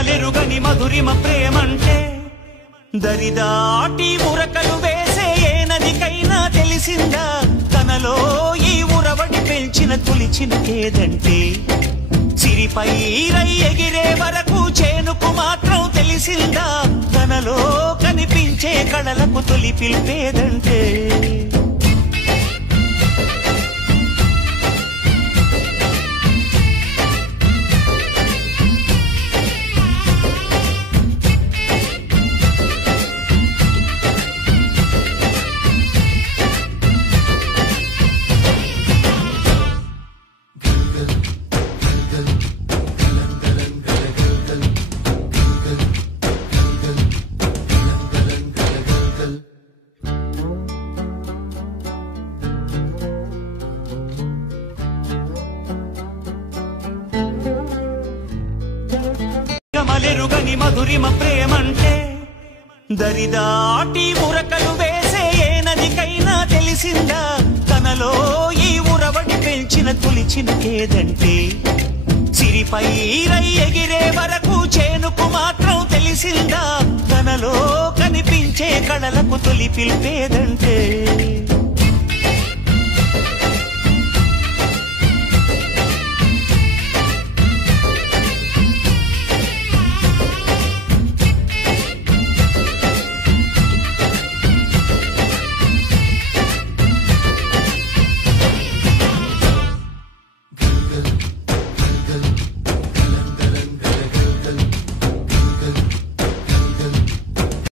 మలెరుగని మధురిమ ప్రేమంటే దరిదాటి ఉరకలు వేసే ఏ నదికైనా తెలిసిందా తనలో ఈ ఉరవడి పెంచిన తొలిచిన కేదంటే సిరిపై రై ఎగిరే వరకు చేనుకు మాత్రం తెలిసిందా తనలో కనిపించే కళలకు తొలి పిలిపేదంటే మలెరుగని మధురిమ ప్రేమంటే దరిదాటి ఉరకలు వేసే ఏ నదికైనా తెలిసిందా తనలో ఈ ఉరవడి పెంచిన తొలిచిన కేదంటే సిరిపై రై ఎగిరే వరకు చేనుకు మాత్రం తెలిసిందా తనలో కనిపించే కళలకు తొలి పిలిపేదంటే